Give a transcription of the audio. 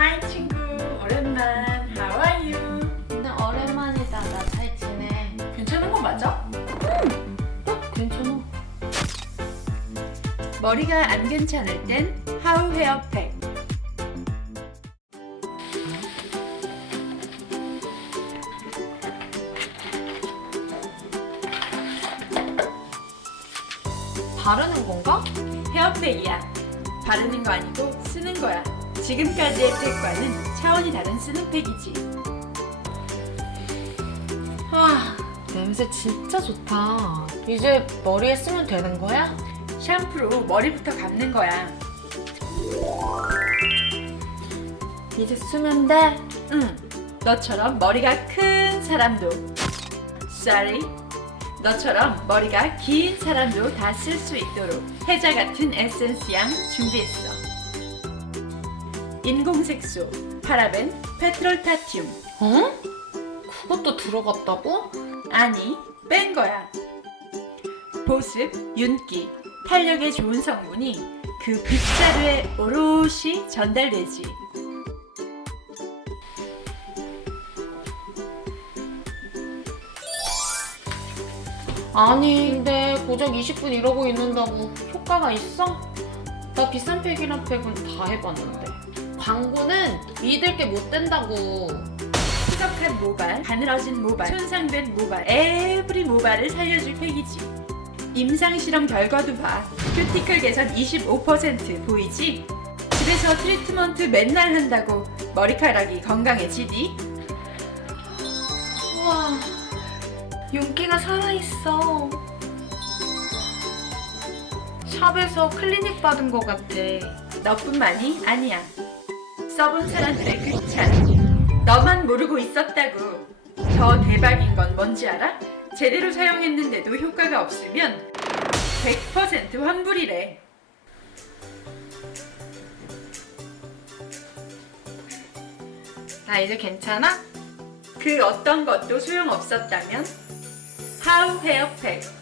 하이 친구 오랜만 How are you? 네, 오랜만이다 나 잘 지내 괜찮은 거 맞아? 어? 괜찮아 머리가 안 괜찮을 땐 하우 헤어팩 바르는 건가? 헤어팩이야 바르는 거 아니고 쓰는 거야 지금까지의 팩과는 차원이 다른 쓰는 팩이지. 아, 냄새 진짜 좋다. 이제 머리에 쓰면 되는 거야? 샴푸로 머리부터 감는 거야. 이제 쓰면 돼. 응. 너처럼 머리가 큰 사람도. Sorry. 너처럼 머리가 긴 사람도 다 쓸 수 있도록 해자 같은 에센스 양 준비했어. 인공색소, 파라벤, 페트롤 타튬. 어? 그것도 들어갔다고? 아니, 뺀 거야. 보습, 윤기, 탄력에 좋은 성분이 그 빗자루에 오롯이 전달되지. 아니, 근데 고작 20분 이러고 있는다고 효과가 있어? 나 비싼 팩이랑 팩은 다 해봤는데. 광고는 믿을 게 못 된다고. 푸석한 모발, 가늘어진 모발, 손상된 모발, 에브리 모발을 살려줄 팩이지. 임상 실험 결과도 봐. 큐티클 개선 25% 보이지? 집에서 트리트먼트 맨날 한다고 머리카락이 건강해지디? 우와, 윤기가 살아있어. 샵에서 클리닉 받은 것 같아. 너뿐만이 아니야. 써본 사람들의 극찬. 너만 모르고 있었다고. 더 대박인 건 뭔지 알아? 제대로 사용했는데도 효과가 없으면 100% 환불이래. 나 이제 괜찮아? 그 어떤 것도 소용없었다면 하우 헤어팩